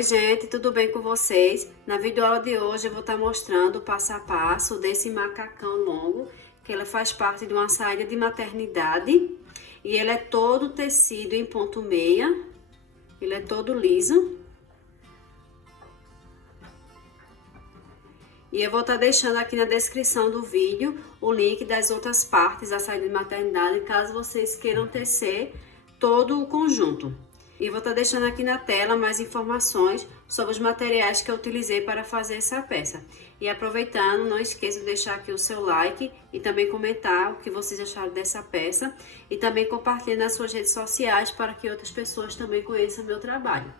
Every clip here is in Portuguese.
Oi gente, tudo bem com vocês? Na videoaula de hoje eu vou estar mostrando o passo a passo desse macacão longo, que ela faz parte de uma saída de maternidade e ele é todo tecido em ponto meia, ele é todo liso. E eu vou estar deixando aqui na descrição do vídeo o link das outras partes da saída de maternidade, caso vocês queiram tecer todo o conjunto. E vou estar deixando aqui na tela mais informações sobre os materiais que eu utilizei para fazer essa peça. E aproveitando, não esqueça de deixar aqui o seu like e também comentar o que vocês acharam dessa peça. E também compartilhe nas suas redes sociais para que outras pessoas também conheçam o meu trabalho.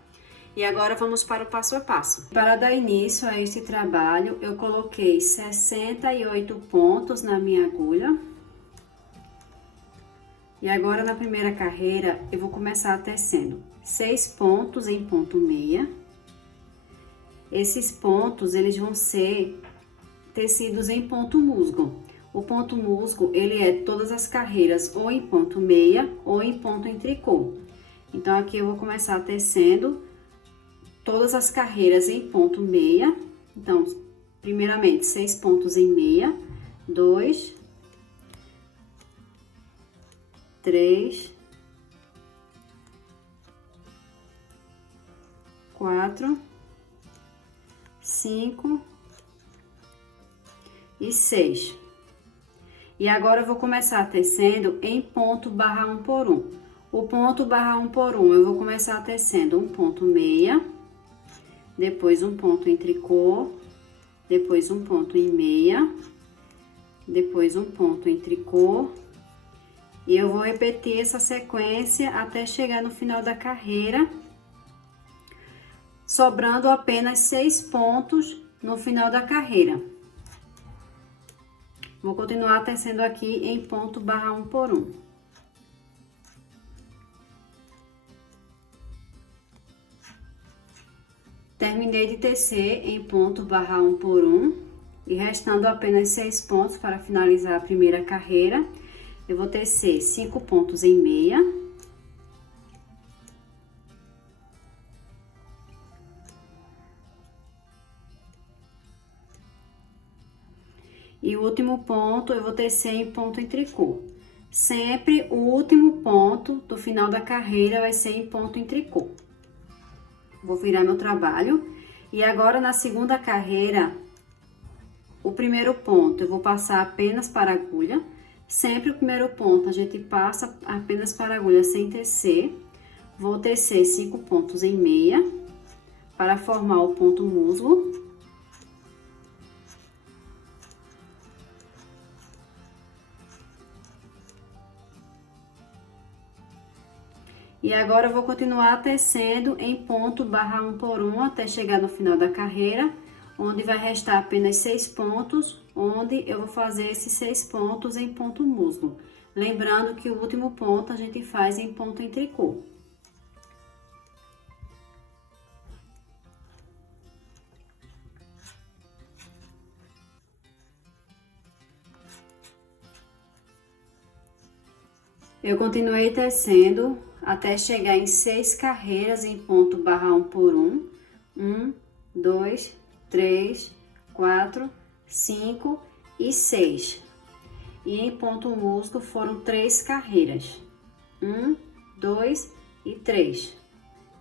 E agora vamos para o passo a passo. Para dar início a este trabalho, eu coloquei 68 pontos na minha agulha. E agora na primeira carreira, eu vou começar tecendo 6 pontos em ponto meia. Esses pontos, eles vão ser tecidos em ponto musgo. O ponto musgo, ele é todas as carreiras ou em ponto meia ou em ponto em tricô. Então, aqui eu vou começar tecendo todas as carreiras em ponto meia. Então, primeiramente, 6 pontos em meia, 2, 3, 4, 5 e 6. E agora eu vou começar tecendo em ponto barra 1 por 1. O ponto barra 1 por 1, eu vou começar tecendo um ponto meia, depois um ponto em tricô, depois um ponto em meia, depois um ponto em tricô. E eu vou repetir essa sequência até chegar no final da carreira, sobrando apenas 6 pontos no final da carreira. Vou continuar tecendo aqui em ponto barra 1 por 1. Terminei de tecer em ponto barra 1 por 1 e restando apenas 6 pontos para finalizar a primeira carreira. Eu vou tecer 5 pontos em meia. E o último ponto eu vou tecer em ponto em tricô. Sempre o último ponto do final da carreira vai ser em ponto em tricô. Vou virar meu trabalho. E agora na segunda carreira, o primeiro ponto eu vou passar apenas para a agulha. Sempre o primeiro ponto a gente passa apenas para a agulha sem tecer. Vou tecer 5 pontos em meia para formar o ponto musgo. E agora eu vou continuar tecendo em ponto barra 1 por 1 até chegar no final da carreira, onde vai restar apenas 6 pontos, onde eu vou fazer esses 6 pontos em ponto musgo. Lembrando que o último ponto a gente faz em ponto em tricô. Eu continuei tecendo até chegar em 6 carreiras em ponto barra 1 por 1. 1, 2, 3, 4, 5 e 6. E em ponto musgo foram 3 carreiras. 1, 2 e 3.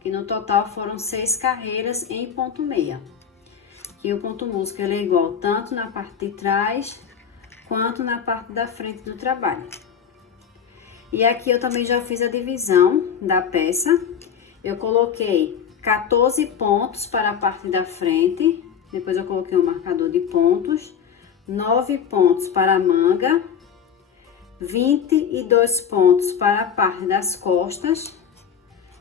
Que no total foram 6 carreiras em ponto meia. E o ponto musgo ele é igual tanto na parte de trás quanto na parte da frente do trabalho. E aqui eu também já fiz a divisão da peça. Eu coloquei 14 pontos para a parte da frente. Depois eu coloquei um marcador de pontos. 9 pontos para a manga. 22 pontos para a parte das costas.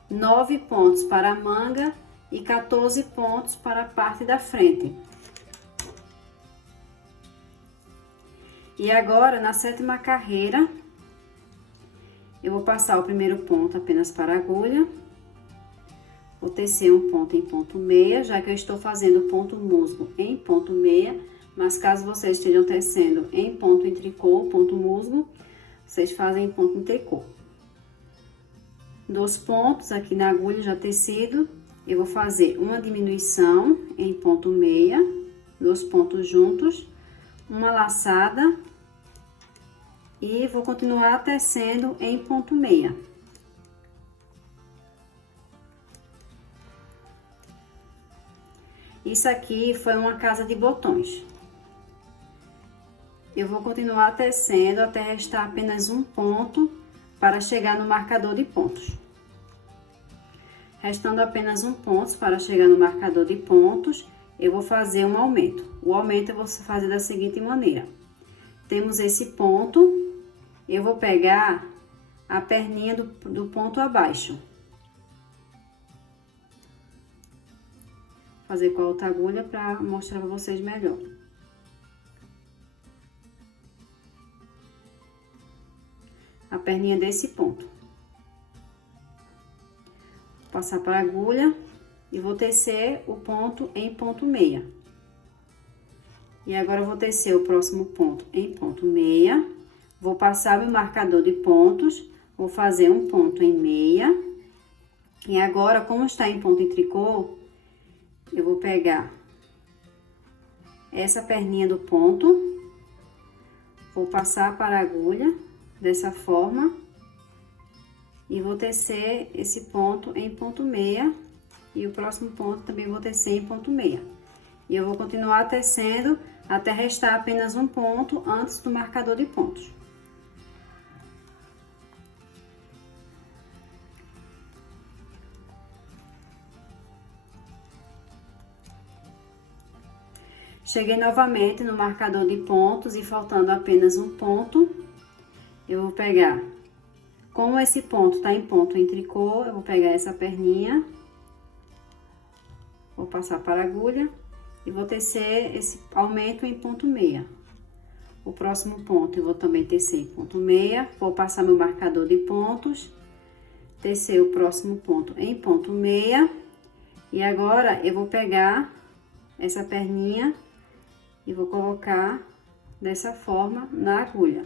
9 pontos para a manga e 14 pontos para a parte da frente. E agora, na sétima carreira, eu vou passar o primeiro ponto apenas para a agulha. Vou tecer um ponto em ponto meia, já que eu estou fazendo ponto musgo em ponto meia, mas caso vocês estejam tecendo em ponto em tricô, ponto musgo, vocês fazem em ponto em tricô. 2 pontos aqui na agulha já tecido eu vou fazer uma diminuição em ponto meia, 2 pontos juntos, uma laçada e vou continuar tecendo em ponto meia. Isso aqui foi uma casa de botões. Eu vou continuar tecendo até restar apenas um ponto para chegar no marcador de pontos. Restando apenas um ponto para chegar no marcador de pontos, eu vou fazer um aumento. O aumento eu vou fazer da seguinte maneira. Temos esse ponto, eu vou pegar a perninha do ponto abaixo. Fazer com a outra agulha para mostrar para vocês melhor. A perninha desse ponto. Vou passar para a agulha e vou tecer o ponto em ponto meia. E agora eu vou tecer o próximo ponto em ponto meia. Vou passar meu marcador de pontos, vou fazer um ponto em meia. E agora, como está em ponto em tricô, eu vou pegar essa perninha do ponto, vou passar para a agulha dessa forma e vou tecer esse ponto em ponto meia e o próximo ponto também vou tecer em ponto meia. E eu vou continuar tecendo até restar apenas um ponto antes do marcador de pontos. Cheguei novamente no marcador de pontos e faltando apenas um ponto, eu vou pegar, como esse ponto tá em ponto em tricô, eu vou pegar essa perninha, vou passar para a agulha e vou tecer esse aumento em ponto meia. O próximo ponto eu vou também tecer em ponto meia, vou passar meu marcador de pontos, tecer o próximo ponto em ponto meia e agora eu vou pegar essa perninha e vou colocar dessa forma na agulha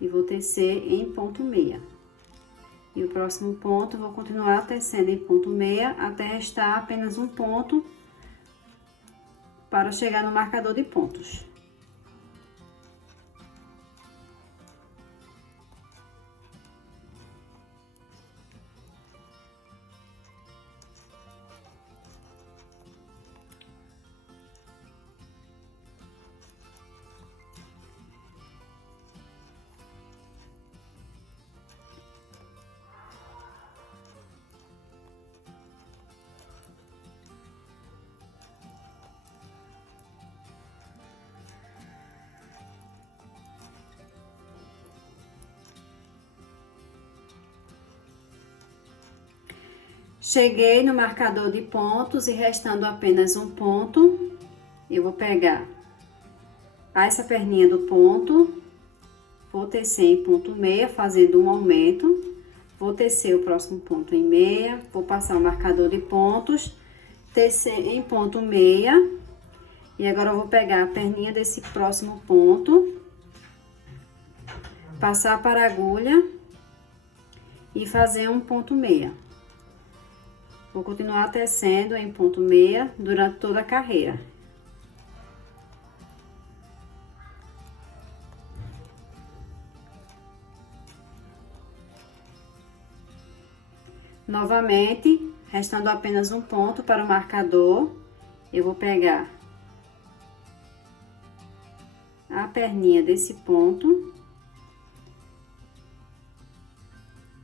e vou tecer em ponto meia. E o próximo ponto eu vou continuar tecendo em ponto meia até restar apenas um ponto para chegar no marcador de pontos. Cheguei no marcador de pontos e restando apenas um ponto, eu vou pegar essa perninha do ponto, vou tecer em ponto meia, fazendo um aumento, vou tecer o próximo ponto em meia, vou passar o marcador de pontos, tecer em ponto meia, e agora eu vou pegar a perninha desse próximo ponto, passar para a agulha e fazer um ponto meia. Vou continuar tecendo em ponto meia durante toda a carreira. Novamente, restando apenas um ponto para o marcador, eu vou pegar a perninha desse ponto,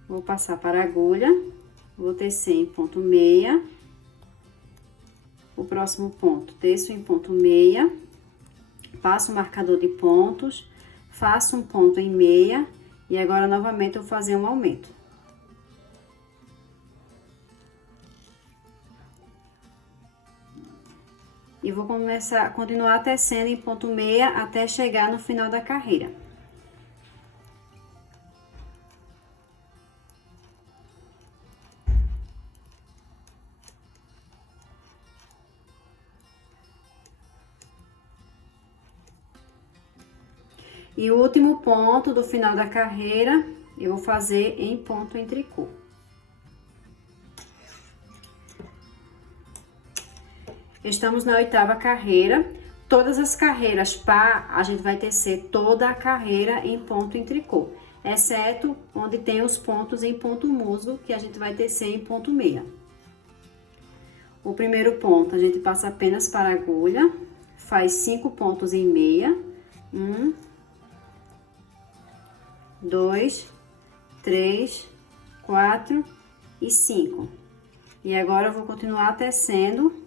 vou passar para a agulha. Vou tecer em ponto meia, o próximo ponto, teço em ponto meia, passo o marcador de pontos, faço um ponto em meia e agora novamente eu vou fazer um aumento. E vou continuar tecendo em ponto meia até chegar no final da carreira. E o último ponto do final da carreira, eu vou fazer em ponto em tricô. Estamos na 8ª carreira. Todas as carreiras par, a gente vai tecer toda a carreira em ponto em tricô, exceto onde tem os pontos em ponto musgo, que a gente vai tecer em ponto meia. O primeiro ponto, a gente passa apenas para a agulha, faz 5 pontos em meia. 1, 2, 3, 4 e 5. E agora eu vou continuar tecendo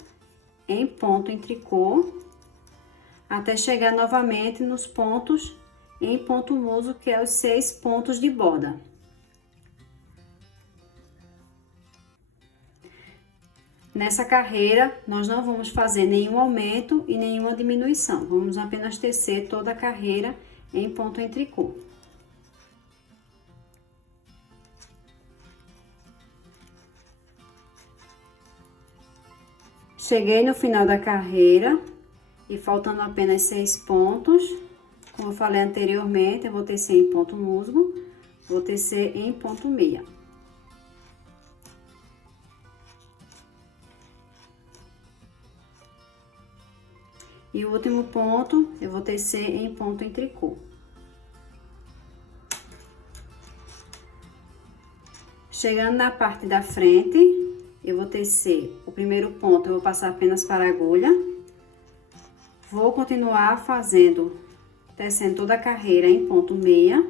em ponto em tricô, até chegar novamente nos pontos em ponto musgo, que é os 6 pontos de borda. Nessa carreira, nós não vamos fazer nenhum aumento e nenhuma diminuição. Vamos apenas tecer toda a carreira em ponto em tricô. Cheguei no final da carreira e faltando apenas 6 pontos. Como eu falei anteriormente, eu vou tecer em ponto musgo, vou tecer em ponto meia. E o último ponto, eu vou tecer em ponto em tricô. Chegando na parte da frente, eu vou tecer o primeiro ponto, eu vou passar apenas para a agulha. Vou continuar fazendo, tecendo toda a carreira em ponto meia.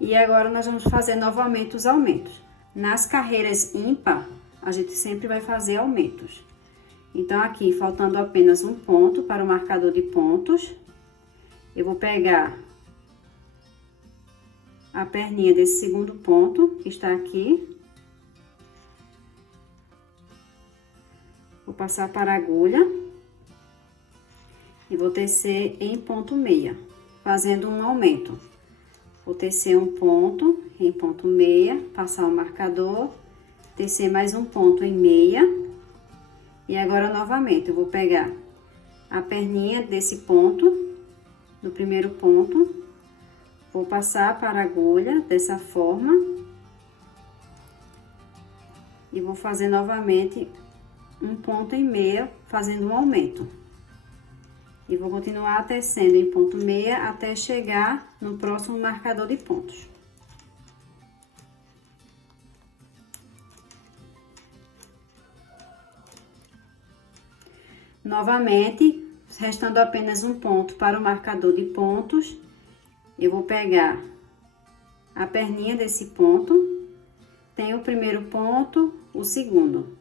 E agora, nós vamos fazer novamente os aumentos. Nas carreiras ímpar, a gente sempre vai fazer aumentos. Então, aqui, faltando apenas um ponto para o marcador de pontos, eu vou pegar a perninha desse segundo ponto, que está aqui. Vou passar para a agulha e vou tecer em ponto meia, fazendo um aumento. Vou tecer um ponto em ponto meia, passar o marcador, tecer mais um ponto em meia. E agora, novamente, eu vou pegar a perninha desse ponto, do primeiro ponto, vou passar para a agulha dessa forma. E vou fazer novamente um ponto em meia, fazendo um aumento. E vou continuar tecendo em ponto meia até chegar no próximo marcador de pontos. Novamente, restando apenas um ponto para o marcador de pontos, eu vou pegar a perninha desse ponto, tem o primeiro ponto, o segundo.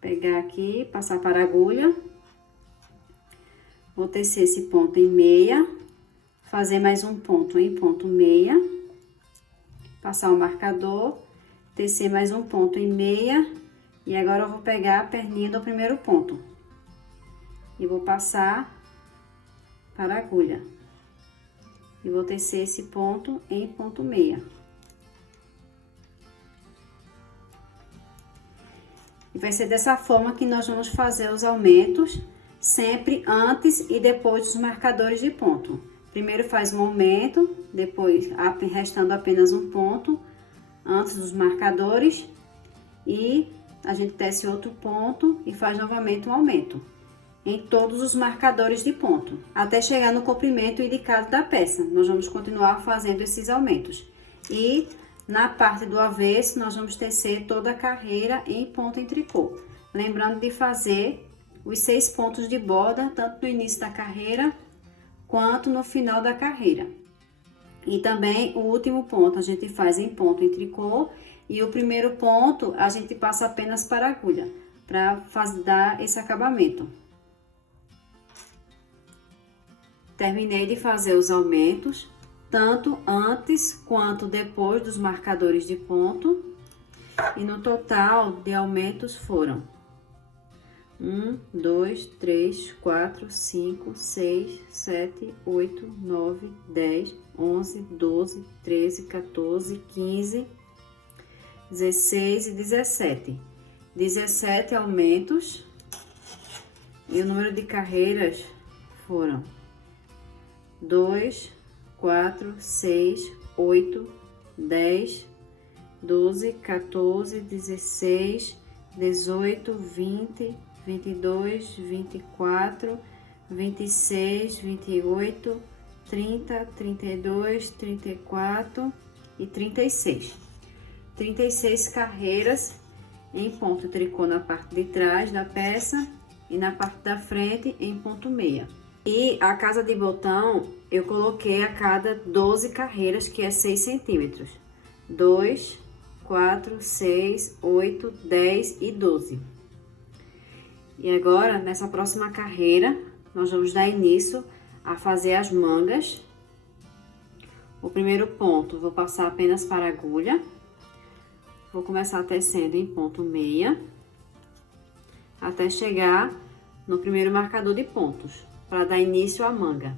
Pegar aqui, passar para a agulha. Vou tecer esse ponto em meia, fazer mais um ponto em ponto meia, passar o marcador, tecer mais um ponto em meia, e agora eu vou pegar a perninha do primeiro ponto. E vou passar para a agulha. E vou tecer esse ponto em ponto meia. E vai ser dessa forma que nós vamos fazer os aumentos, sempre antes e depois dos marcadores de ponto. Primeiro faz um aumento, depois restando apenas um ponto antes dos marcadores, e a gente tece outro ponto e faz novamente um aumento em todos os marcadores de ponto, até chegar no comprimento indicado da peça. Nós vamos continuar fazendo esses aumentos. E na parte do avesso, nós vamos tecer toda a carreira em ponto em tricô. Lembrando de fazer os 6 pontos de borda, tanto no início da carreira, quanto no final da carreira. E também o último ponto a gente faz em ponto em tricô, e o primeiro ponto a gente passa apenas para a agulha, para dar esse acabamento. Terminei de fazer os aumentos, tanto antes quanto depois dos marcadores de ponto, e no total de aumentos foram 1, 2, 3, 4, 5, 6, 7, 8, 9, 10, 11, 12, 13, 14, 15, 16 e 17. 17 aumentos, e o número de carreiras foram 2, 4, 6, 8, 10, 12, 14, 16, 18, 20, 22, 24, 26, 28, 30, 32, 34 e 36. 36 carreiras em ponto tricô na parte de trás da peça e na parte da frente em ponto meia. E a casa de botão eu coloquei a cada 12 carreiras, que é 6 centímetros. 2, 4, 6, 8, 10 e 12. E agora, nessa próxima carreira, nós vamos dar início a fazer as mangas. O primeiro ponto, vou passar apenas para a agulha. Vou começar tecendo em ponto meia, até chegar no primeiro marcador de pontos, para dar início à manga.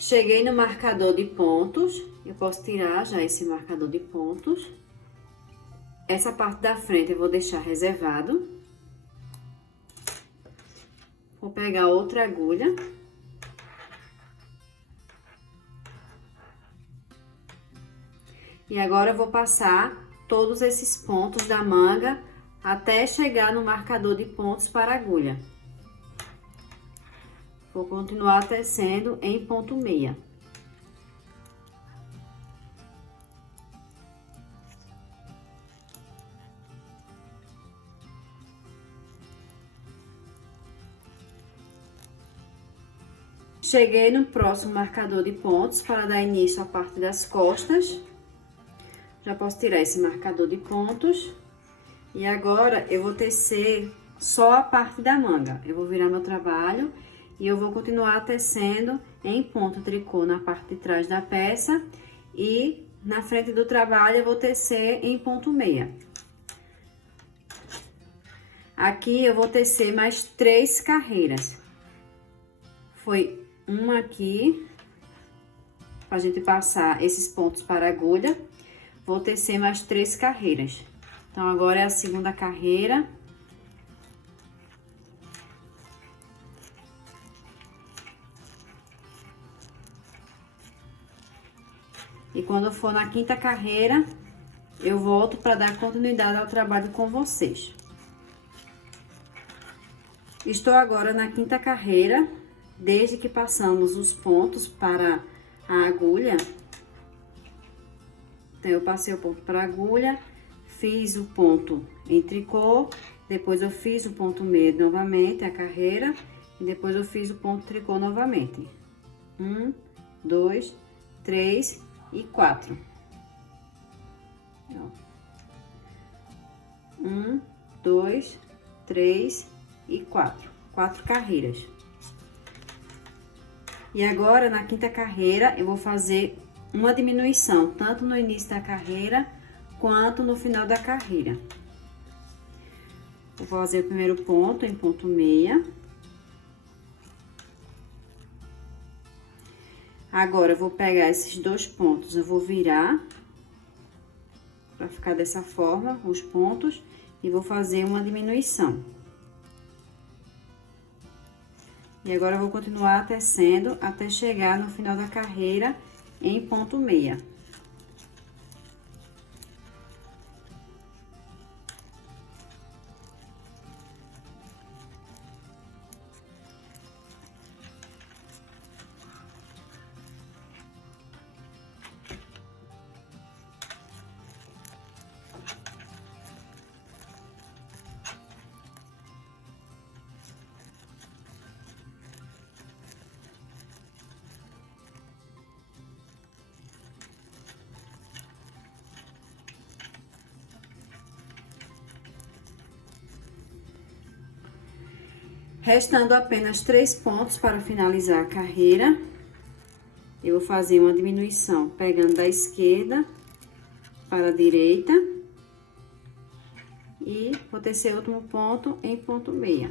Cheguei no marcador de pontos, eu posso tirar já esse marcador de pontos. Essa parte da frente eu vou deixar reservado. Vou pegar outra agulha. E agora eu vou passar todos esses pontos da manga até chegar no marcador de pontos para a agulha. Vou continuar tecendo em ponto meia. Cheguei no próximo marcador de pontos para dar início à parte das costas. Já posso tirar esse marcador de pontos. E agora eu vou tecer só a parte da manga. Eu vou virar meu trabalho e eu vou continuar tecendo em ponto tricô na parte de trás da peça e na frente do trabalho eu vou tecer em ponto meia. Aqui eu vou tecer mais 3 carreiras. Foi uma aqui, pra gente passar esses pontos para a agulha. Vou tecer mais 3 carreiras. Então, agora é a segunda carreira. E quando for na quinta carreira, eu volto para dar continuidade ao trabalho com vocês. Estou agora na quinta carreira, desde que passamos os pontos para a agulha. Então, eu passei o ponto para a agulha, fiz o ponto em tricô, depois eu fiz o ponto meio novamente, a carreira, e depois eu fiz o ponto tricô novamente. 1, 2, 3 e 4. 1, 2, 3 e 4. 4 carreiras. E agora, na quinta carreira, eu vou fazer uma diminuição, tanto no início da carreira, quanto no final da carreira. Vou fazer o primeiro ponto em ponto meia. Agora, eu vou pegar esses 2 pontos, eu vou virar, pra ficar dessa forma, os pontos, e vou fazer uma diminuição. E agora, eu vou continuar tecendo até chegar no final da carreira em ponto meia. Restando apenas 3 pontos para finalizar a carreira, eu vou fazer uma diminuição pegando da esquerda para a direita e vou tecer último ponto em ponto meia.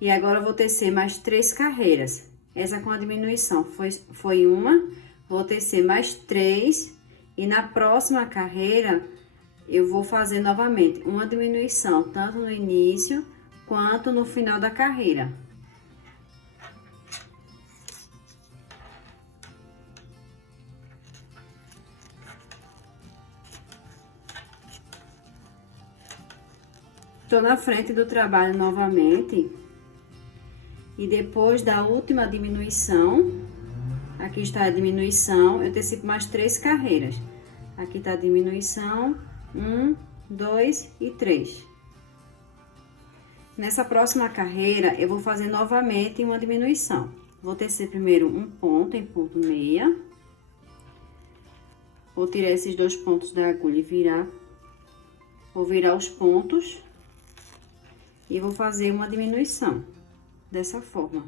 E agora eu vou tecer mais 3 carreiras. Essa com a diminuição foi uma, vou tecer mais 3 e na próxima carreira eu vou fazer novamente uma diminuição, tanto no início quanto no final da carreira. Tô na frente do trabalho novamente. E depois da última diminuição, aqui está a diminuição, eu teci mais 3 carreiras. Aqui está a diminuição, 1, 2 e 3. Nessa próxima carreira, eu vou fazer novamente uma diminuição. Vou tecer primeiro um ponto em ponto meia. Vou tirar esses 2 pontos da agulha e virar. Vou virar os pontos. E vou fazer uma diminuição, dessa forma.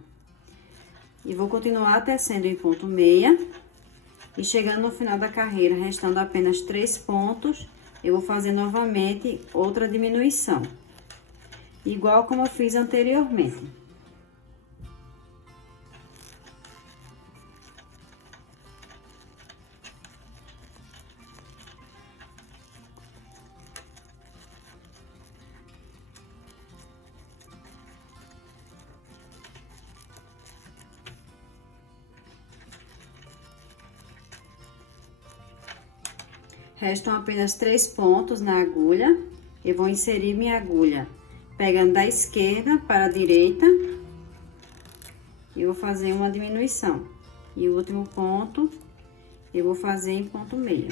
E vou continuar tecendo em ponto meia. E chegando no final da carreira, restando apenas 3 pontos, eu vou fazer novamente outra diminuição. Igual como eu fiz anteriormente. Restam apenas 3 pontos na agulha. Eu vou inserir minha agulha pegando da esquerda para a direita. E vou fazer uma diminuição. E o último ponto, eu vou fazer em ponto meia.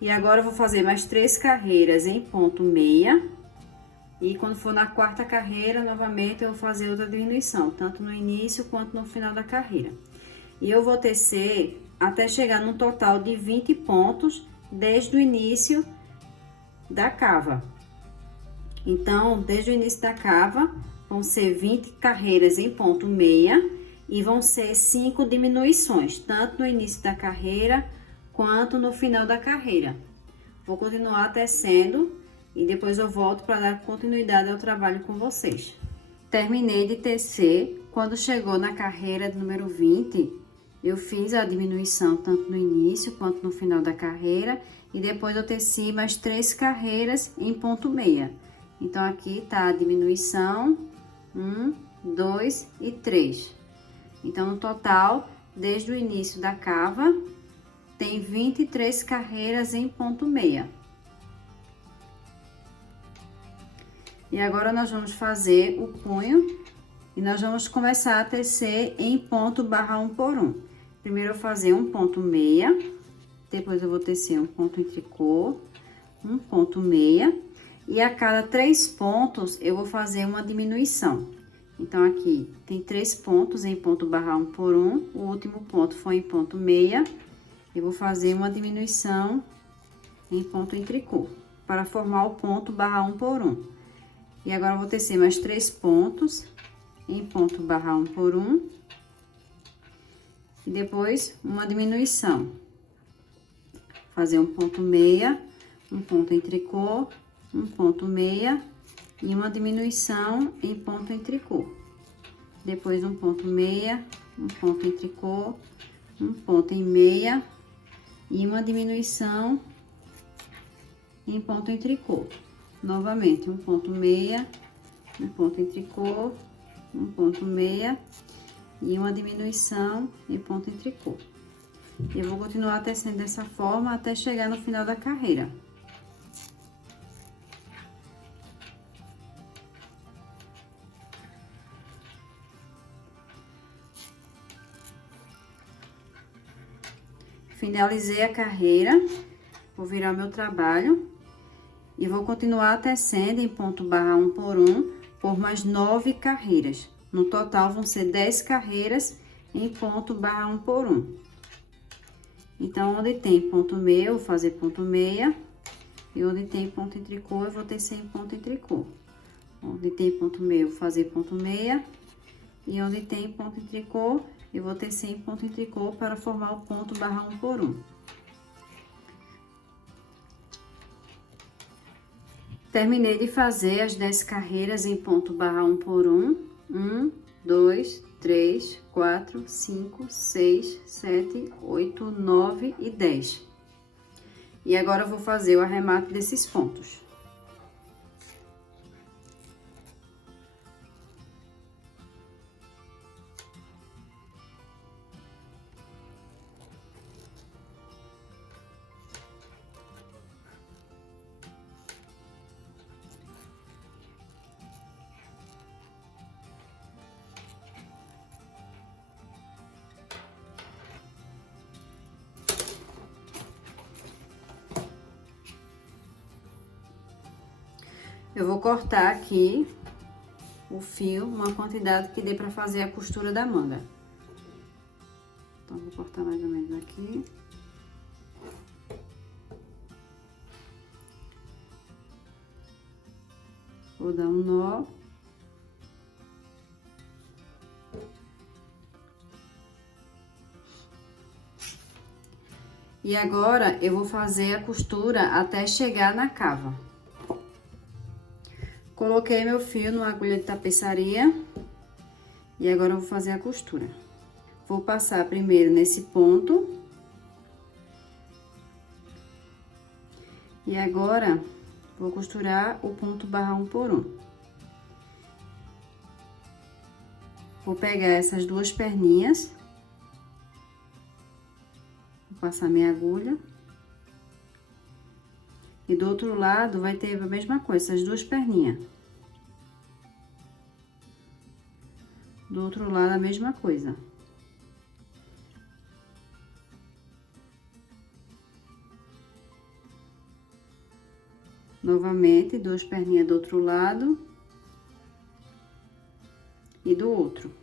E agora eu vou fazer mais 3 carreiras em ponto meia. E quando for na quarta carreira, novamente, eu vou fazer outra diminuição, tanto no início quanto no final da carreira. E eu vou tecer até chegar num total de 20 pontos desde o início da cava. Então, desde o início da cava, vão ser 20 carreiras em ponto meia e vão ser 5 diminuições, tanto no início da carreira quanto no final da carreira. Vou continuar tecendo e depois eu volto para dar continuidade ao trabalho com vocês. Terminei de tecer, quando chegou na carreira número 20, eu fiz a diminuição tanto no início quanto no final da carreira e depois eu teci mais 3 carreiras em ponto meia. Então, aqui tá a diminuição, 1, 2 e 3. Então, no total, desde o início da cava, tem 23 carreiras em ponto meia. E agora, nós vamos fazer o punho e nós vamos começar a tecer em ponto barra 1 por 1. Primeiro eu vou fazer um ponto meia, depois eu vou tecer um ponto em tricô, um ponto meia, e a cada 3 pontos eu vou fazer uma diminuição. Então, aqui tem 3 pontos em ponto barra 1 por 1, o último ponto foi em ponto meia, eu vou fazer uma diminuição em ponto em tricô, para formar o ponto barra 1 por 1. E agora eu vou tecer mais 3 pontos em ponto barra 1 por 1. E depois, uma diminuição. Fazer um ponto meia, um ponto em tricô, um ponto meia e uma diminuição em ponto em tricô. Depois, um ponto meia, um ponto em tricô, um ponto em meia e uma diminuição em ponto em tricô. Novamente, um ponto meia, um ponto em tricô, um ponto meia e uma diminuição em ponto em tricô. Eu vou continuar tecendo dessa forma até chegar no final da carreira. Finalizei a carreira, vou virar meu trabalho e vou continuar tecendo em ponto barra 1 por 1 por mais 9 carreiras. No total, vão ser 10 carreiras em ponto barra 1 por 1. Então, onde tem ponto meia, eu vou fazer ponto meia. E onde tem ponto em tricô, eu vou tecer em ponto em tricô. Onde tem ponto meio, eu vou fazer ponto meia. E onde tem ponto em tricô, eu vou tecer em ponto em tricô para formar o ponto barra 1 por 1. Terminei de fazer as 10 carreiras em ponto barra 1 por 1. 1, 2, 3, 4, 5, 6, 7, 8, 9 e 10. E agora eu vou fazer o arremate desses pontos. Eu vou cortar aqui o fio, uma quantidade que dê pra fazer a costura da manga. Então, vou cortar mais ou menos aqui. Vou dar um nó. E agora, eu vou fazer a costura até chegar na cava. Coloquei meu fio numa agulha de tapeçaria. E agora eu vou fazer a costura. Vou passar primeiro nesse ponto. E agora, vou costurar o ponto barra 1 por 1. Vou pegar essas duas perninhas. Vou passar minha agulha. E do outro lado vai ter a mesma coisa, essas duas perninhas. Do outro lado a mesma coisa. Novamente, duas perninhas do outro lado. E do outro.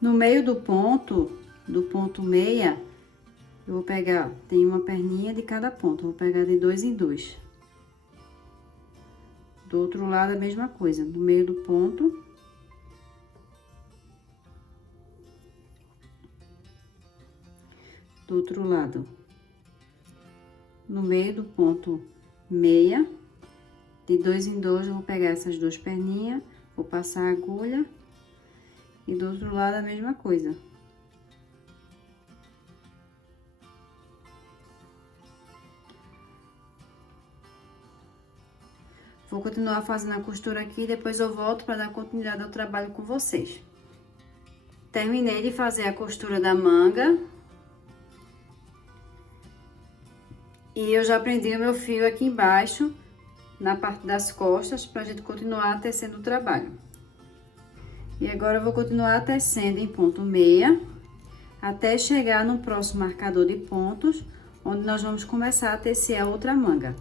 No meio do ponto meia, eu vou pegar, tem uma perninha de cada ponto, vou pegar de 2 em 2. Do outro lado a mesma coisa, no meio do ponto. Do outro lado, no meio do ponto meia, de 2 em 2, eu vou pegar essas duas perninhas, vou passar a agulha. E do outro lado a mesma coisa. Vou continuar fazendo a costura aqui, depois eu volto para dar continuidade ao trabalho com vocês. Terminei de fazer a costura da manga. E eu já prendi o meu fio aqui embaixo, na parte das costas, pra gente continuar tecendo o trabalho. E agora eu vou continuar tecendo em ponto meia, até chegar no próximo marcador de pontos, onde nós vamos começar a tecer a outra manga.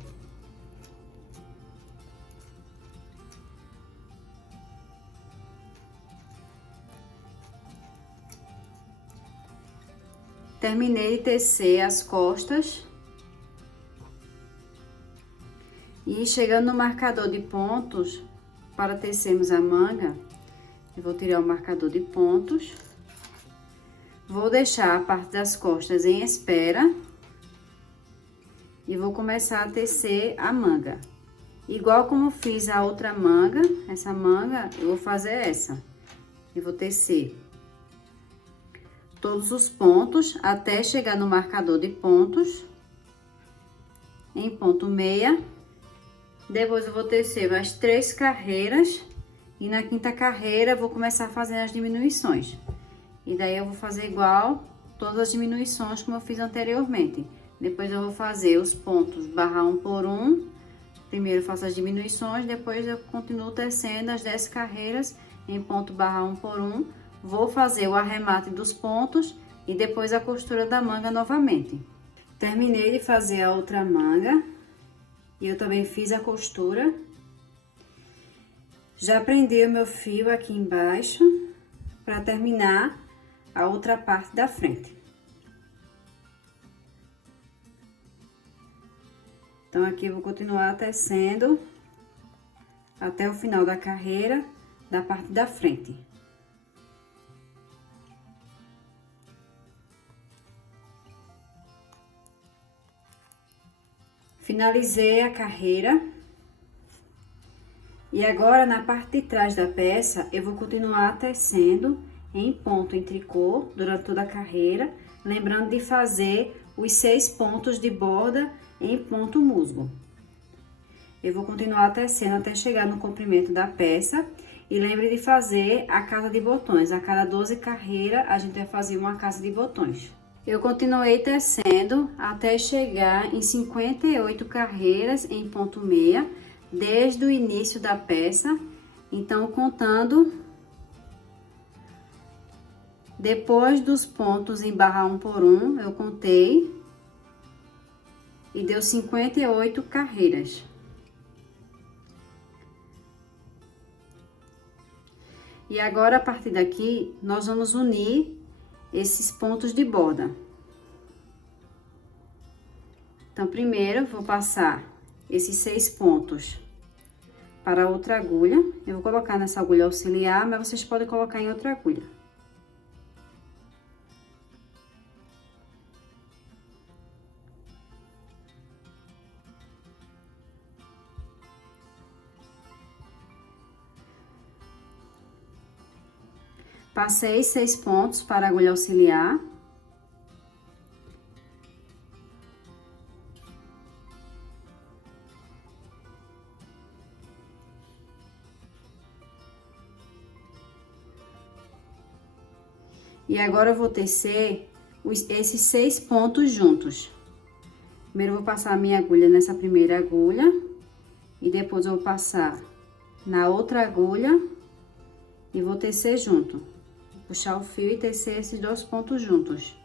Terminei de tecer as costas. E chegando no marcador de pontos, para tecermos a manga, eu vou tirar o marcador de pontos. Vou deixar a parte das costas em espera. E vou começar a tecer a manga. Igual como fiz a outra manga, essa manga, eu vou fazer essa. E vou tecer todos os pontos até chegar no marcador de pontos, em ponto meia. Depois eu vou tecer mais 3 carreiras e na quinta carreira eu vou começar a fazer as diminuições. E daí eu vou fazer igual todas as diminuições como eu fiz anteriormente. Depois eu vou fazer os pontos barra 1 por 1. Primeiro eu faço as diminuições, depois eu continuo tecendo as 10 carreiras em ponto barra 1 por 1. Vou fazer o arremate dos pontos e depois a costura da manga novamente. Terminei de fazer a outra manga e eu também fiz a costura. Já prendi o meu fio aqui embaixo para terminar a outra parte da frente. Então, aqui eu vou continuar tecendo até o final da carreira da parte da frente. Finalizei a carreira. E agora, na parte de trás da peça, eu vou continuar tecendo em ponto em tricô durante toda a carreira, lembrando de fazer os 6 pontos de borda em ponto musgo. Eu vou continuar tecendo até chegar no comprimento da peça e lembre de fazer a casa de botões. A cada 12 carreiras, a gente vai fazer uma casa de botões. Eu continuei tecendo até chegar em 58 carreiras em ponto meia, desde o início da peça. Então, contando depois dos pontos em barra 1 por 1, eu contei e deu 58 carreiras. E agora, a partir daqui, nós vamos unir esses pontos de borda. Então, primeiro, vou passar esses 6 pontos para outra agulha. Eu vou colocar nessa agulha auxiliar, mas vocês podem colocar em outra agulha. Passei 6 pontos para a agulha auxiliar. E agora eu vou tecer esses 6 pontos juntos. Primeiro eu vou passar a minha agulha nessa primeira agulha e depois eu vou passar na outra agulha e vou tecer junto. Puxar o fio e tecer esses 2 pontos juntos.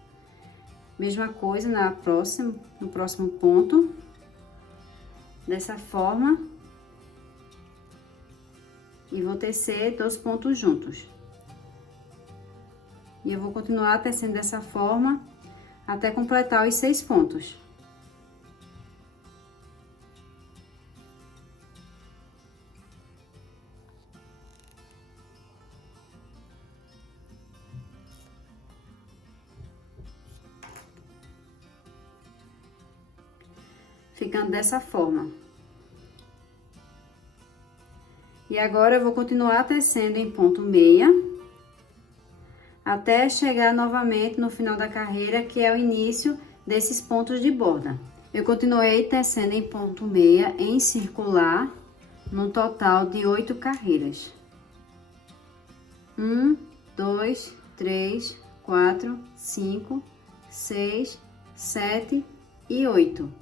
Mesma coisa no próximo ponto. Dessa forma. E vou tecer 2 pontos juntos. E eu vou continuar tecendo dessa forma até completar os 6 pontos. Ficando dessa forma. E agora eu vou continuar tecendo em ponto meia, até chegar novamente no final da carreira, que é o início desses pontos de borda. Eu continuei tecendo em ponto meia, em circular, num total de 8 carreiras. 1, 2, 3, 4, 5, 6, 7 e 8.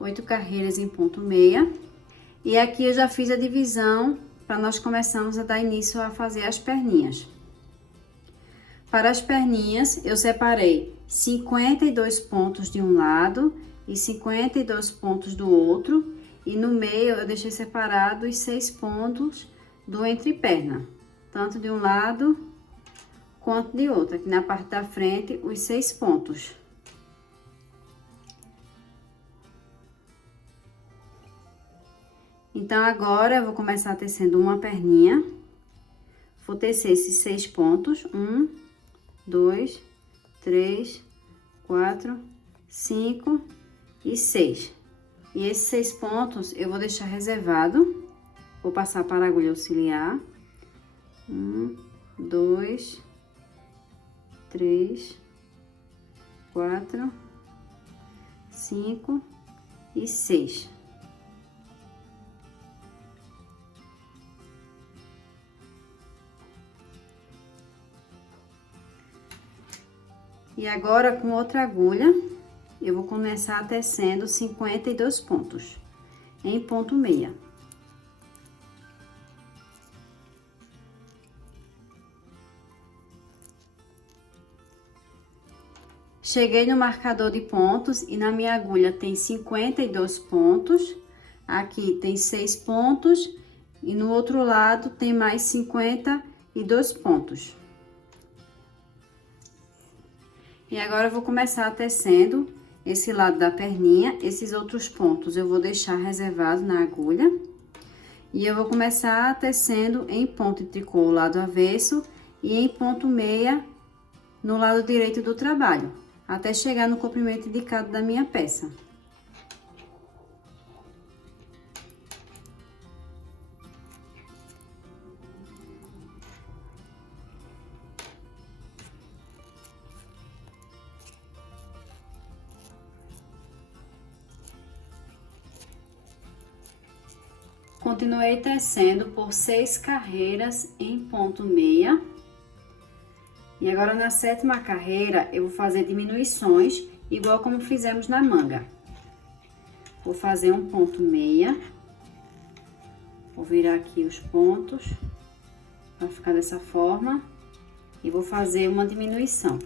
8 carreiras em ponto meia. E aqui eu já fiz a divisão para nós começarmos a dar início a fazer as perninhas. Para as perninhas, eu separei 52 pontos de um lado e 52 pontos do outro. E no meio eu deixei separado os 6 pontos do entreperna, tanto de um lado quanto de outro. Aqui na parte da frente, os 6 pontos. Então, agora eu vou começar tecendo uma perninha. Vou tecer esses 6 pontos. 1, 2, 3, 4, 5 e 6. E esses 6 pontos eu vou deixar reservado. Vou passar para a agulha auxiliar. 1, 2, 3, 4, 5 e 6. E agora, com outra agulha, eu vou começar tecendo 52 pontos em ponto meia. Cheguei no marcador de pontos e na minha agulha tem 52 pontos. Aqui tem 6 pontos e no outro lado tem mais 52 pontos. E agora eu vou começar tecendo esse lado da perninha. Esses outros pontos eu vou deixar reservado na agulha. E eu vou começar tecendo em ponto de tricô, lado avesso, e em ponto meia no lado direito do trabalho, até chegar no comprimento indicado da minha peça. Continuei tecendo por 6 carreiras em ponto meia. E agora na 7ª carreira eu vou fazer diminuições, igual como fizemos na manga. Vou fazer um ponto meia. Vou virar aqui os pontos, vai ficar dessa forma. E vou fazer uma diminuição.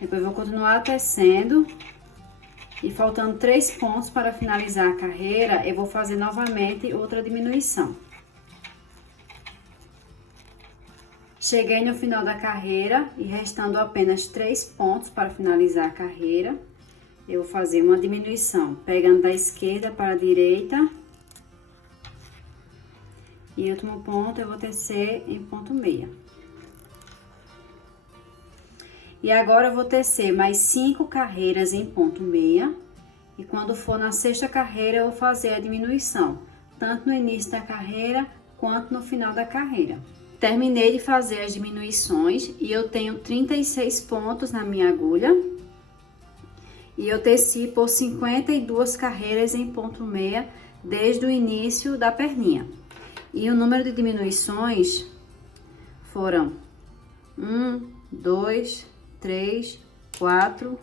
Depois vou continuar tecendo. E faltando 3 pontos para finalizar a carreira, eu vou fazer novamente outra diminuição. Cheguei no final da carreira e restando apenas 3 pontos para finalizar a carreira, eu vou fazer uma diminuição, pegando da esquerda para a direita. E último ponto eu vou tecer em ponto meia. E agora eu vou tecer mais 5 carreiras em ponto meia. E quando for na 6ª carreira, eu vou fazer a diminuição, tanto no início da carreira, quanto no final da carreira. Terminei de fazer as diminuições e eu tenho 36 pontos na minha agulha. E eu teci por 52 carreiras em ponto meia, desde o início da perninha. E o número de diminuições foram 1, 2, 3, 4,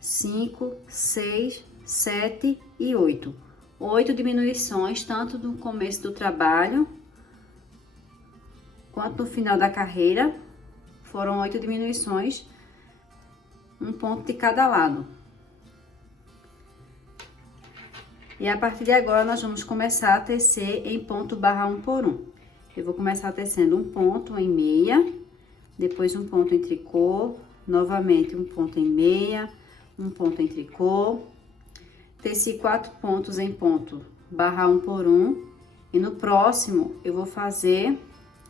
5, 6, 7 e 8. 8 diminuições, tanto no começo do trabalho, quanto no final da carreira. Foram 8 diminuições, um ponto de cada lado. E a partir de agora, nós vamos começar a tecer em ponto barra 1 por 1. Eu vou começar tecendo um ponto em meia, depois um ponto em tricô, novamente um ponto em meia, um ponto em tricô. Teci 4 pontos em ponto barra 1 por 1. E no próximo, eu vou fazer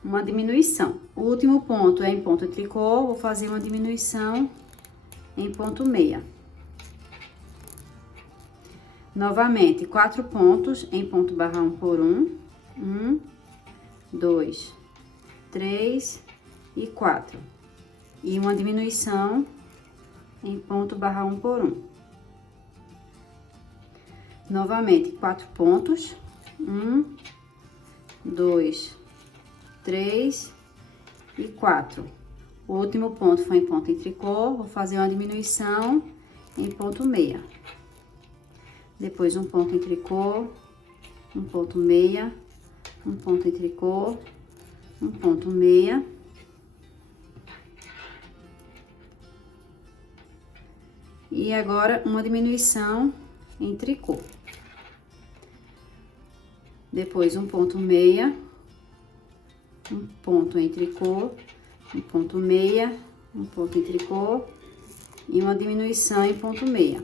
uma diminuição. O último ponto é em ponto em tricô, vou fazer uma diminuição em ponto meia. Novamente, 4 pontos em ponto barra 1 por 1. 1, 2, 3 e 4. E uma diminuição em ponto barra 1 por 1. Novamente, 4 pontos. 1, 2, 3 e 4. O último ponto foi em ponto em tricô, vou fazer uma diminuição em ponto meia. Depois um ponto em tricô, um ponto meia, um ponto em tricô, um ponto meia. E agora uma diminuição em tricô. Depois um ponto meia, um ponto em tricô, um ponto meia, um ponto em tricô e uma diminuição em ponto meia.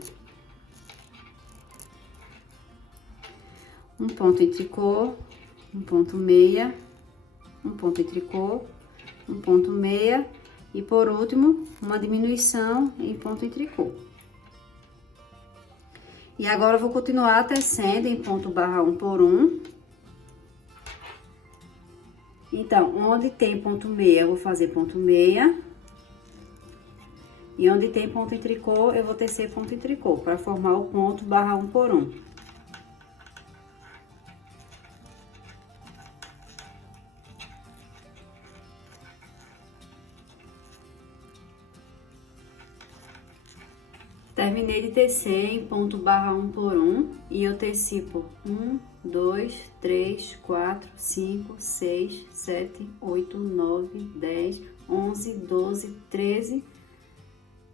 Um ponto em tricô, um ponto meia, um ponto em tricô, um ponto meia e por último uma diminuição em ponto em tricô. E agora eu vou continuar tecendo em ponto barra 1 por 1. Então, onde tem ponto meia, eu vou fazer ponto meia. E onde tem ponto em tricô, eu vou tecer ponto em tricô, para formar o ponto barra 1 por 1. Terminei de tecer em ponto barra 1 por 1 e eu teci por 1, 2, 3, 4, 5, 6, 7, 8, 9, 10, 11, 12, 13,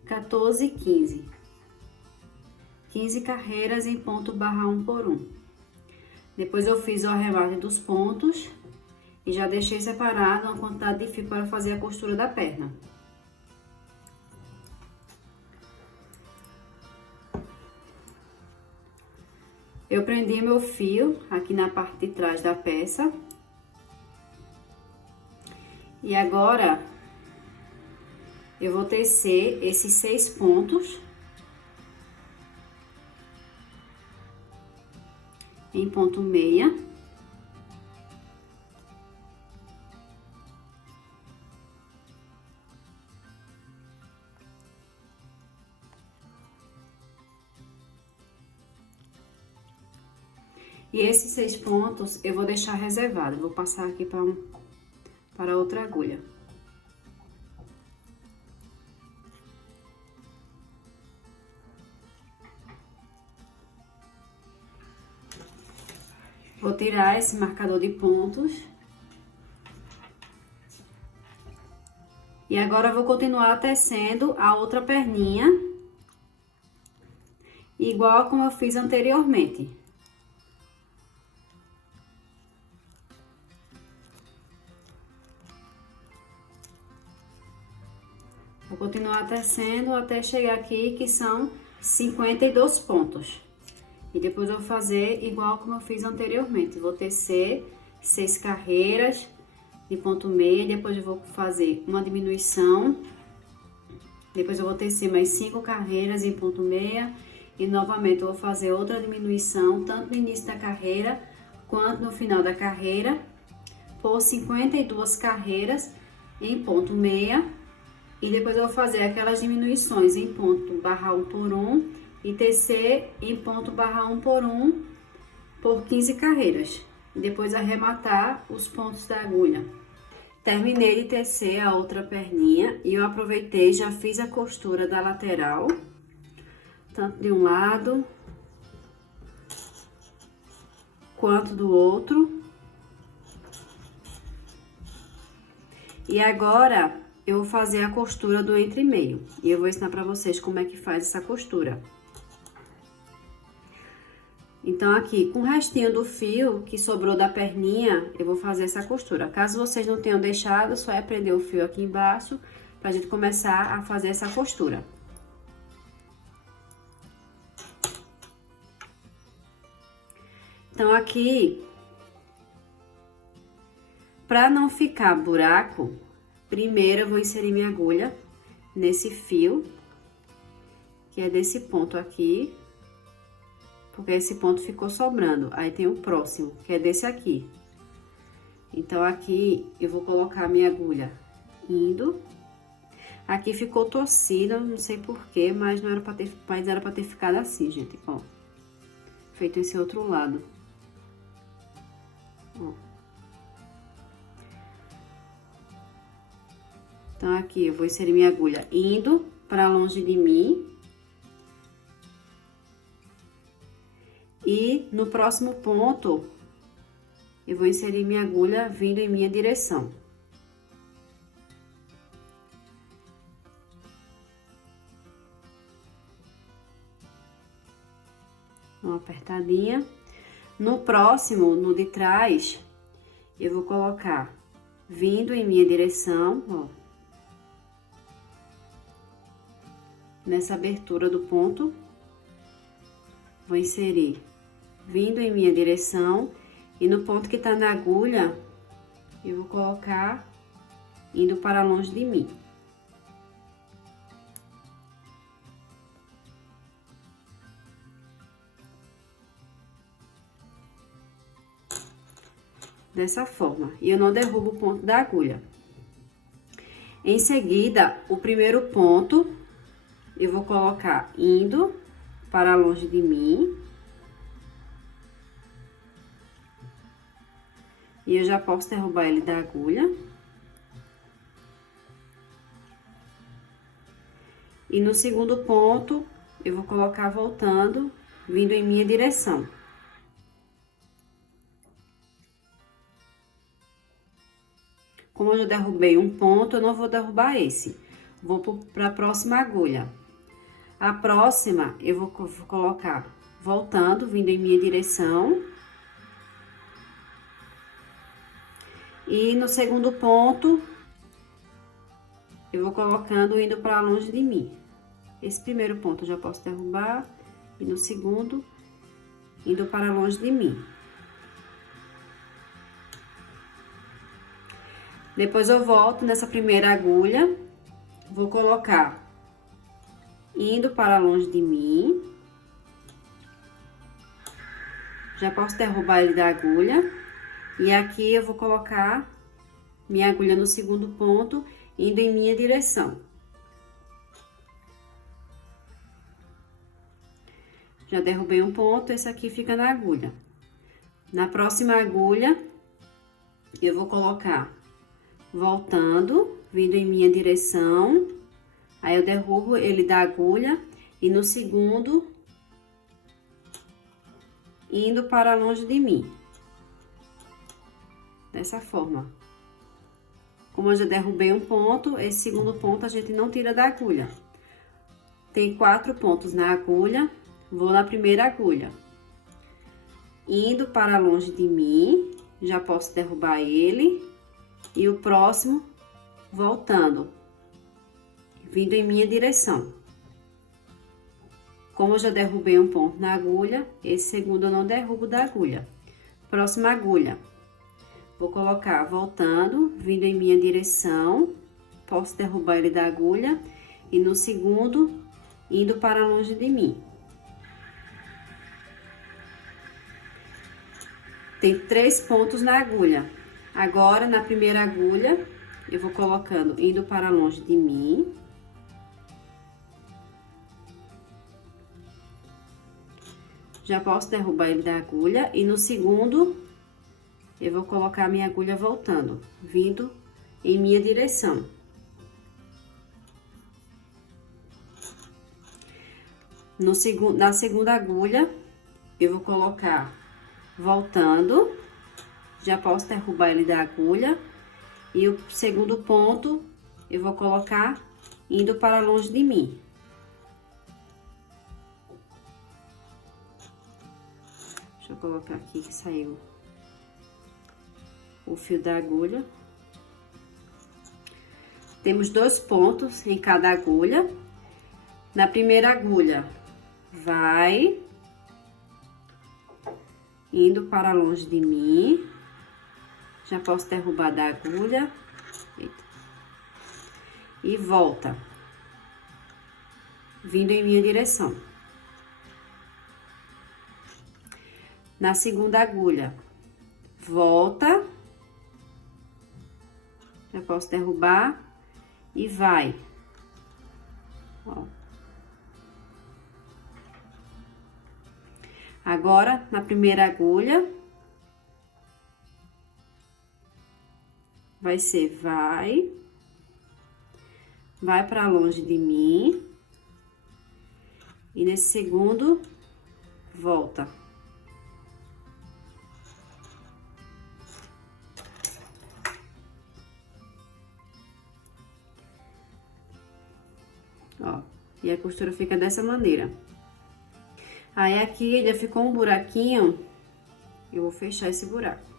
14 e 15. 15 carreiras em ponto barra 1 por 1. Depois eu fiz o arremate dos pontos e já deixei separado uma quantidade de fio para fazer a costura da perna. Eu prendi meu fio aqui na parte de trás da peça. E agora, eu vou tecer esses 6 pontos em ponto meia. E esses 6 pontos eu vou deixar reservado. Vou passar aqui para outra agulha. Vou tirar esse marcador de pontos. E agora eu vou continuar tecendo a outra perninha, igual como eu fiz anteriormente. Vou continuar tecendo até chegar aqui, que são 52 pontos. E depois eu vou fazer igual como eu fiz anteriormente. Vou tecer 6 carreiras de ponto meio, depois eu vou fazer uma diminuição. Depois eu vou tecer mais 5 carreiras em ponto meia. E novamente eu vou fazer outra diminuição, tanto no início da carreira, quanto no final da carreira. Por 52 carreiras em ponto meia. E depois eu vou fazer aquelas diminuições em ponto barra 1 por 1 e tecer em ponto barra 1 por 1 por 15 carreiras. E depois arrematar os pontos da agulha. Terminei de tecer a outra perninha e eu aproveitei, já fiz a costura da lateral, tanto de um lado quanto do outro. E agora eu vou fazer a costura do entre-meio e eu vou ensinar pra vocês como é que faz essa costura. Então, aqui, com o restinho do fio que sobrou da perninha, eu vou fazer essa costura. Caso vocês não tenham deixado, só é prender o fio aqui embaixo pra gente começar a fazer essa costura. Então, aqui, pra não ficar buraco, primeiro eu vou inserir minha agulha nesse fio, que é desse ponto aqui, porque esse ponto ficou sobrando. Aí tem o próximo, que é desse aqui. Então, aqui eu vou colocar a minha agulha indo. Aqui ficou torcido, não sei porquê, mas não era pra ter, mas era pra ter ficado assim, gente, ó. Feito esse outro lado. Ó. Então, aqui eu vou inserir minha agulha indo pra longe de mim. E no próximo ponto, eu vou inserir minha agulha vindo em minha direção. Uma apertadinha. No próximo, no de trás, eu vou colocar vindo em minha direção, ó. Nessa abertura do ponto, vou inserir vindo em minha direção e no ponto que tá na agulha, eu vou colocar indo para longe de mim. dessa forma, e eu não derrubo o ponto da agulha. Em seguida, o primeiro ponto, eu vou colocar indo para longe de mim. E eu já posso derrubar ele da agulha. E no segundo ponto, eu vou colocar voltando, vindo em minha direção. Como eu já derrubei um ponto, eu não vou derrubar esse. Vou para a próxima agulha. A próxima, eu vou colocar voltando, vindo em minha direção. E no segundo ponto, eu vou colocando indo para longe de mim. Esse primeiro ponto eu já posso derrubar. E no segundo, indo para longe de mim. Depois eu volto nessa primeira agulha, vou colocar indo para longe de mim. Já posso derrubar ele da agulha. E aqui eu vou colocar minha agulha no segundo ponto, indo em minha direção. Já derrubei um ponto, esse aqui fica na agulha. Na próxima agulha, eu vou colocar voltando, vindo em minha direção. Aí eu derrubo ele da agulha e no segundo, indo para longe de mim. Dessa forma. Como eu já derrubei um ponto, esse segundo ponto a gente não tira da agulha. Tem 4 pontos na agulha, vou na primeira agulha. Indo para longe de mim, já posso derrubar ele. E o próximo, voltando, vindo em minha direção. Como eu já derrubei um ponto na agulha, esse segundo eu não derrubo da agulha. Próxima agulha, vou colocar voltando, vindo em minha direção, posso derrubar ele da agulha, e no segundo, indo para longe de mim. Tem 3 pontos na agulha. Agora, na primeira agulha, eu vou colocando indo para longe de mim. Já posso derrubar ele da agulha. E no segundo, eu vou colocar minha agulha voltando, vindo em minha direção. Na segunda agulha, eu vou colocar voltando. Já posso derrubar ele da agulha. E o segundo ponto, eu vou colocar indo para longe de mim. Deixa eu colocar aqui que saiu o fio da agulha. Temos 2 pontos em cada agulha. Na primeira agulha, vai indo para longe de mim. Já posso derrubar da agulha. Eita. E volta. Vindo em minha direção. Na segunda agulha, volta. Já posso derrubar e vai. Ó. Agora, na primeira agulha, vai ser vai para longe de mim. E nesse segundo, volta. Ó, e a costura fica dessa maneira. Aí aqui já ficou um buraquinho, eu vou fechar esse buraco.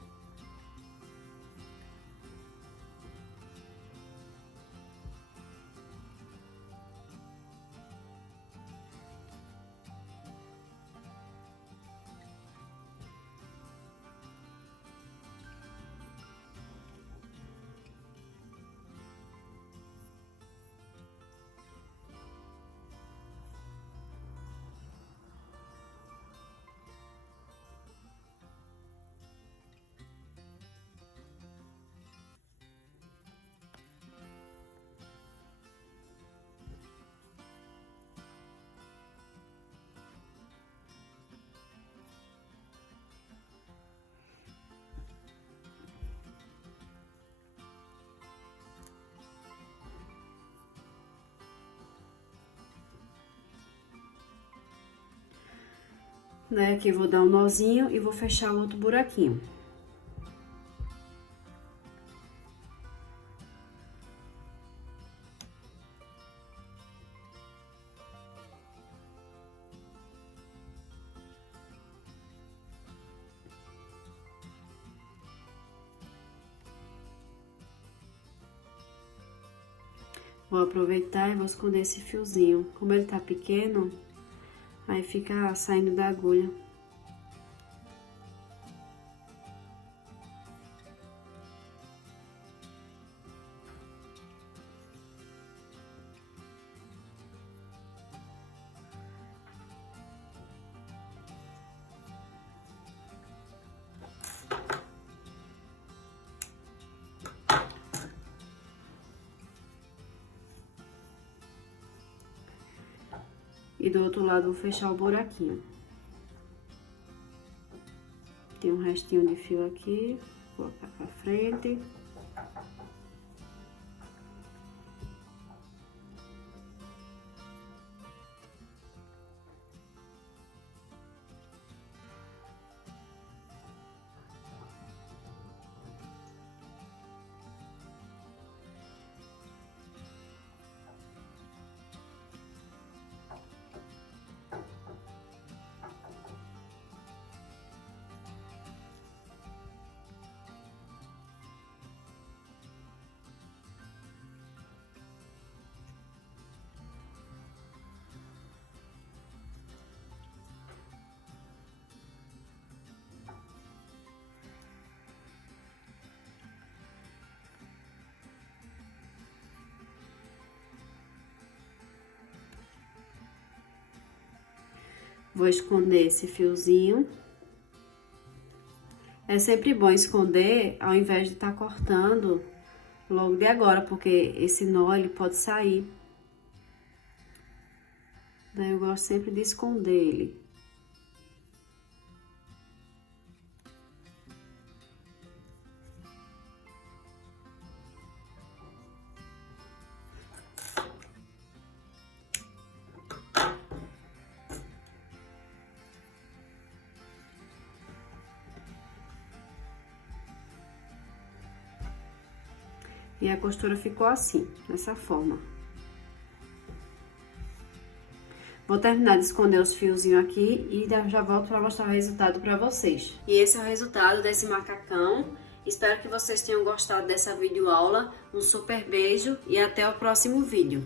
né? Aqui vou dar um nozinho e vou fechar o outro buraquinho. Vou aproveitar e vou esconder esse fiozinho. Como ele tá pequeno, aí fica saindo da agulha. E do outro lado vou fechar o buraquinho. Tem um restinho de fio aqui, vou colocar pra frente. Vou esconder esse fiozinho. É sempre bom esconder ao invés de estar cortando logo de agora, porque esse nó ele pode sair. Daí eu gosto sempre de esconder ele. E a costura ficou assim, dessa forma. Vou terminar de esconder os fiozinhos aqui e já volto para mostrar o resultado para vocês. E esse é o resultado desse macacão. Espero que vocês tenham gostado dessa videoaula. Um super beijo e até o próximo vídeo.